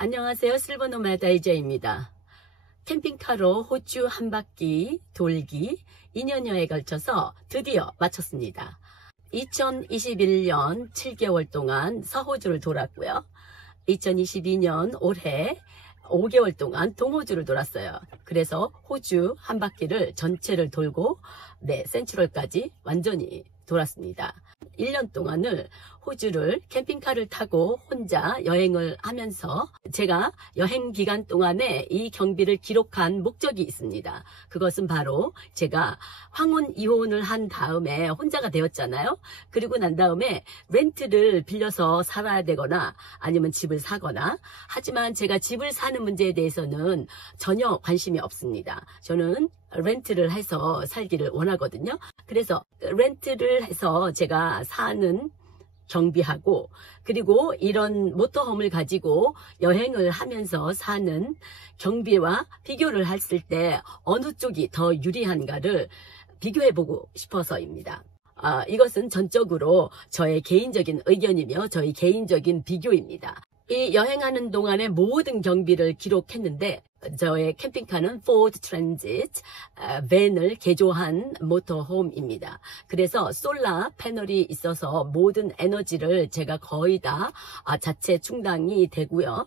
안녕하세요. 실버노마다이저입니다. 캠핑카로 호주 한 바퀴 돌기 2년여에 걸쳐서 드디어 마쳤습니다. 2021년 7개월 동안 서호주를 돌았고요. 2022년 올해 5개월 동안 동호주를 돌았어요. 그래서 호주 한 바퀴를 전체를 돌고 센트럴까지 완전히 돌았습니다. 1년 동안을 호주를 캠핑카를 타고 혼자 여행을 하면서 제가 여행 기간 동안에 이 경비를 기록한 목적이 있습니다. 그것은 바로 제가 황혼 이혼을 한 다음에 혼자가 되었잖아요. 그리고 난 다음에 렌트를 빌려서 살아야 되거나 아니면 집을 사거나, 하지만 제가 집을 사는 문제에 대해서는 전혀 관심이 없습니다. 저는 렌트를 해서 살기를 원하거든요. 그래서 렌트를 해서 제가 사는 경비하고, 그리고 이런 모터홈을 가지고 여행을 하면서 사는 경비와 비교를 했을 때 어느 쪽이 더 유리한가를 비교해보고 싶어서입니다. 이것은 전적으로 저의 개인적인 의견이며 저의 개인적인 비교입니다. 이 여행하는 동안에 모든 경비를 기록했는데, 저의 캠핑카는 포드 트랜짓 밴을 개조한 모터홈입니다. 그래서 솔라 패널이 있어서 모든 에너지를 제가 거의 다 자체 충당이 되고요.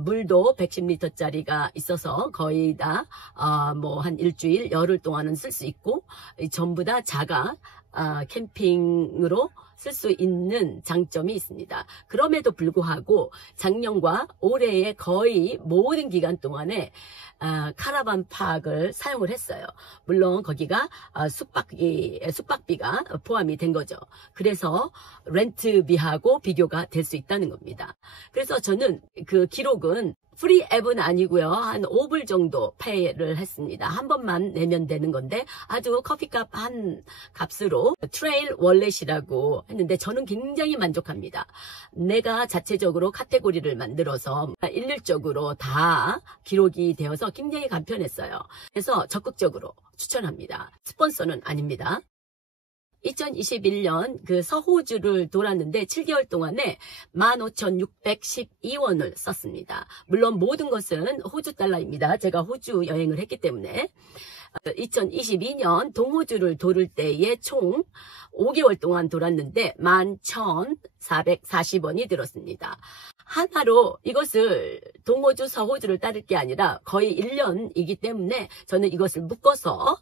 물도 110리터짜리가 있어서 거의 다 한 일주일, 열흘 동안은 쓸 수 있고, 전부 다 자가 캠핑으로 쓸 수 있는 장점이 있습니다. 그럼에도 불구하고 작년과 올해의 거의 모든 기간 동안에 카라반 파크를 사용을 했어요. 물론 거기가 숙박비가 포함이 된 거죠. 그래서 렌트비하고 비교가 될 수 있다는 겁니다. 그래서 저는 그 기록은 프리 앱은 아니고요. 한 5불 정도 페이를 했습니다. 한 번만 내면 되는 건데 아주 커피값 한 값으로 트레일 월렛이라고 했는데 저는 굉장히 만족합니다. 내가 자체적으로 카테고리를 만들어서 일률적으로 다 기록이 되어서 굉장히 간편했어요. 그래서 적극적으로 추천합니다. 스폰서는 아닙니다. 2021년 그 서호주를 돌았는데 7개월 동안에 15,612원을 썼습니다. 물론 모든 것은 호주 달러입니다. 제가 호주 여행을 했기 때문에. 2022년 동호주를 돌을 때에 총 5개월 동안 돌았는데 11,440원이 들었습니다. 하나로 이것을 동호주, 서호주를 따를 게 아니라 거의 1년이기 때문에 저는 이것을 묶어서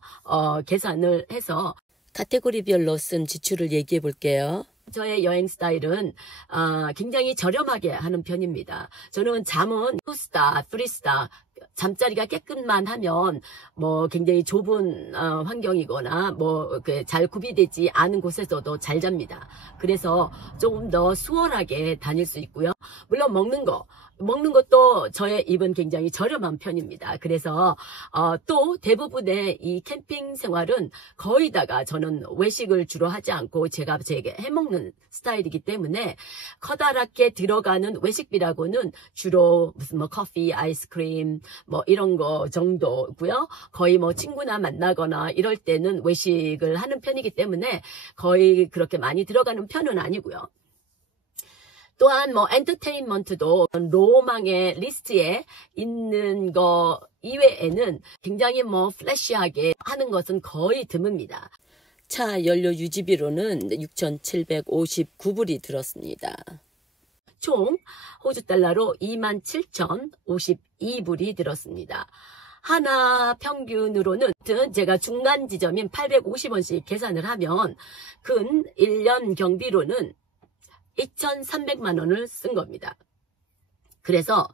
계산을 해서 카테고리별로 쓴 지출을 얘기해 볼게요. 저의 여행 스타일은 굉장히 저렴하게 하는 편입니다. 저는 잠은 2스타, 3스타, 잠자리가 깨끗만 하면 굉장히 좁은 환경이거나 잘 구비되지 않은 곳에서도 잘 잡니다. 그래서 조금 더 수월하게 다닐 수 있고요. 물론 먹는 것도 저의 입은 굉장히 저렴한 편입니다. 그래서 또 대부분의 이 캠핑 생활은 거의 다가 저는 외식을 주로 하지 않고 제가 제게 해먹는 스타일이기 때문에 커다랗게 들어가는 외식비라고는 주로 무슨 커피, 아이스크림 이런 거 정도고요. 거의 친구나 만나거나 이럴 때는 외식을 하는 편이기 때문에 거의 그렇게 많이 들어가는 편은 아니고요. 또한 엔터테인먼트도 로망의 리스트에 있는 거 이외에는 굉장히 플래시하게 하는 것은 거의 드뭅니다. 차 연료 유지비로는 6,759불이 들었습니다. 총 호주 달러로 27,052불이 들었습니다. 하나 평균으로는 제가 중간 지점인 850원씩 계산을 하면 근 1년 경비로는 2,300만 원을 쓴 겁니다. 그래서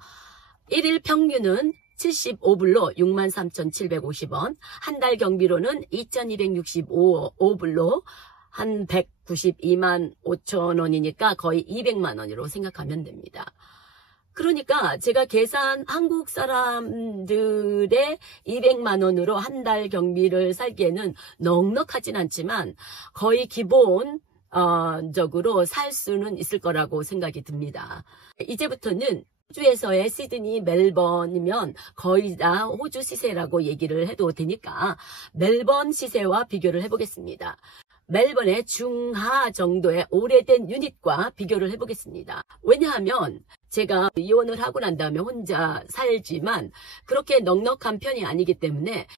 1일 평균은 75불로 63,750원, 한 달 경비로는 2,265불로 한 192만 5천 원이니까 거의 200만 원으로 생각하면 됩니다. 그러니까 제가 한국 사람들의 200만 원으로 한 달 경비를 살기에는 넉넉하진 않지만 거의 기본 적으로 살 수는 있을 거라고 생각이 듭니다. 이제부터는 호주에서의 시드니, 멜번이면 거의 다 호주 시세라고 얘기를 해도 되니까 멜번 시세와 비교를 해보겠습니다. 멜번의 중하 정도의 오래된 유닛과 비교를 해보겠습니다. 왜냐하면 제가 이혼을 하고 난 다음에 혼자 살지만 그렇게 넉넉한 편이 아니기 때문에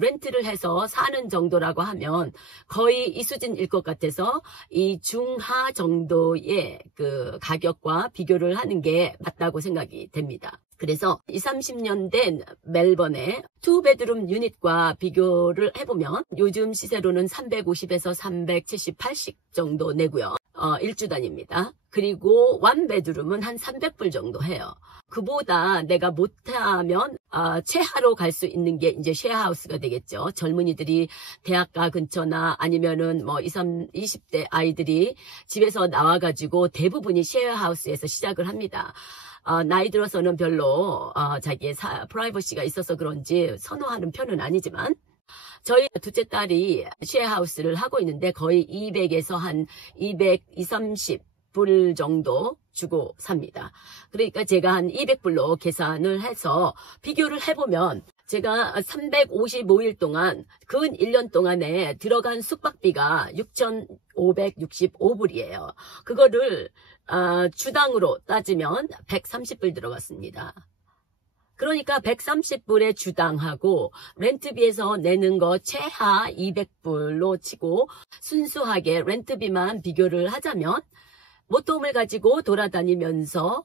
렌트를 해서 사는 정도라고 하면 거의 이 수준일 것 같아서 이 중하 정도의 그 가격과 비교를 하는 게 맞다고 생각이 됩니다. 그래서 20, 30년 된 멜번의 2베드룸 유닛과 비교를 해보면 요즘 시세로는 350에서 370, 80 정도 내고요. 1주 단위입니다. 그리고 1베드룸은 한 300불 정도 해요. 그보다 내가 못하면 최하로 갈 수 있는 게 이제 쉐어하우스가 되겠죠. 젊은이들이 대학가 근처나 아니면은 뭐 20대 아이들이 집에서 나와가지고 대부분이 쉐어하우스에서 시작을 합니다. 나이 들어서는 별로 자기의 프라이버시가 있어서 그런지 선호하는 편은 아니지만 저희 둘째 딸이 쉐어하우스를 하고 있는데 거의 200에서 한 230 불 정도 주고 삽니다. 그러니까 제가 한 200불로 계산을 해서 비교를 해보면 제가 355일 동안 근 1년 동안에 들어간 숙박비가 6,565불이에요. 그거를 주당으로 따지면 130불 들어갔습니다. 그러니까 130불에 주당하고 렌트비에서 내는 거 최하 200불로 치고 순수하게 렌트비만 비교를 하자면 모톰을 가지고 돌아다니면서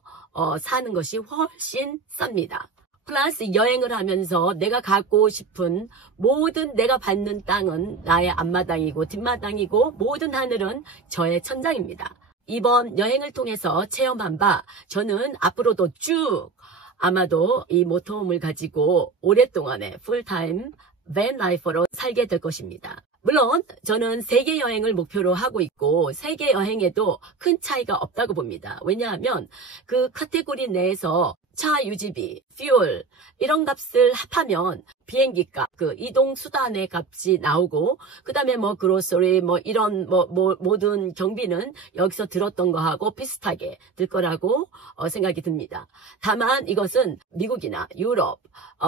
사는 것이 훨씬 쌉니다. 플러스 여행을 하면서 내가 갖고 싶은 모든 내가 받는 땅은 나의 앞마당이고 뒷마당이고 모든 하늘은 저의 천장입니다. 이번 여행을 통해서 체험한 바 저는 앞으로도 쭉 아마도 이 모톰을 가지고 오랫동안의 풀타임 밴 라이프로 살게 될 것입니다. 물론 저는 세계 여행을 목표로 하고 있고 세계 여행에도 큰 차이가 없다고 봅니다. 왜냐하면 그 카테고리 내에서 차 유지비, 퓨얼 이런 값을 합하면 비행기 값, 그 이동 수단의 값이 나오고 그다음에 뭐 그로서리 뭐 이런 모든 경비는 여기서 들었던 거하고 비슷하게 들 거라고 생각이 듭니다. 다만 이것은 미국이나 유럽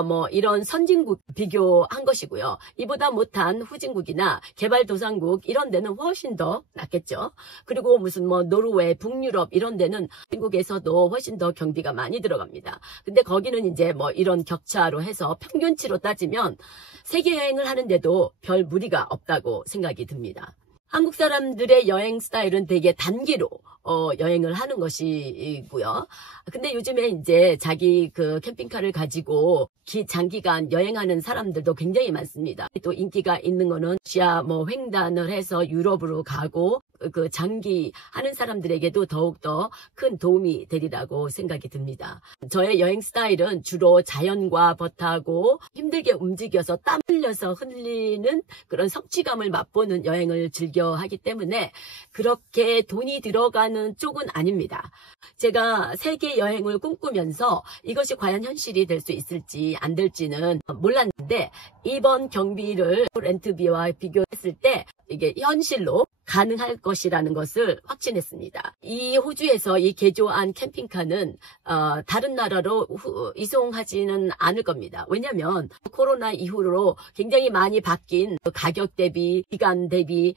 뭐 이런 선진국 비교한 것이고요. 이보다 못한 후진국이나 개발도상국 이런 데는 훨씬 더 낫겠죠. 그리고 무슨 뭐 노르웨이, 북유럽 이런 데는 한국에서도 훨씬 더 경비가 많이 들어갑니다. 근데 거기는 이제 뭐 이런 격차로 해서 평균치로 따지면 세계 여행을 하는데도 별 무리가 없다고 생각이 듭니다. 한국 사람들의 여행 스타일은 되게 단기로 여행을 하는 것이고요. 근데 요즘에 이제 자기 그 캠핑카를 가지고 장기간 여행하는 사람들도 굉장히 많습니다. 또 인기가 있는 거는 아시아 뭐 횡단을 해서 유럽으로 가고 그 장기 하는 사람들에게도 더욱더 큰 도움이 되리라고 생각이 듭니다. 저의 여행 스타일은 주로 자연과 벗하고 힘들게 움직여서 땀 흘려서 흘리는 그런 성취감을 맛보는 여행을 즐겨 하기 때문에 그렇게 돈이 들어가는 쪽은 아닙니다. 제가 세계 여행을 꿈꾸면서 이것이 과연 현실이 될 수 있을지 안 될지는 몰랐는데 이번 경비를 렌트비와 비교했을 때 이게 현실로 가능할 것이라는 것을 확신했습니다. 이 호주에서 이 개조한 캠핑카는 다른 나라로 이송하지는 않을 겁니다. 왜냐하면 코로나 이후로 굉장히 많이 바뀐 가격 대비, 기간 대비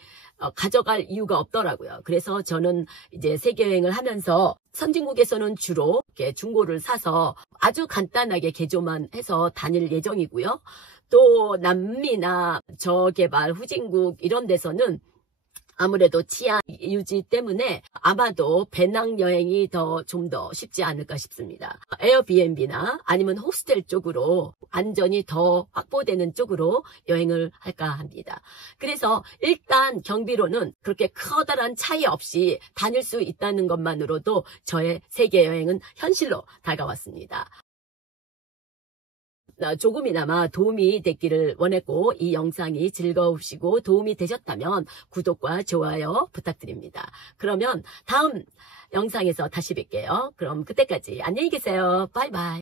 가져갈 이유가 없더라고요. 그래서 저는 이제 세계여행을 하면서 선진국에서는 주로 이렇게 중고를 사서 아주 간단하게 개조만 해서 다닐 예정이고요. 또 남미나 저개발 후진국 이런 데서는 아무래도 치안 유지 때문에 아마도 배낭 여행이 좀 더 쉽지 않을까 싶습니다. 에어비앤비나 아니면 호스텔 쪽으로 안전이 더 확보되는 쪽으로 여행을 할까 합니다. 그래서 일단 경비로는 그렇게 커다란 차이 없이 다닐 수 있다는 것만으로도 저의 세계 여행은 현실로 다가왔습니다. 조금이나마 도움이 됐기를 원했고 이 영상이 즐거우시고 도움이 되셨다면 구독과 좋아요 부탁드립니다. 그러면 다음 영상에서 다시 뵐게요. 그럼 그때까지 안녕히 계세요. 바이바이.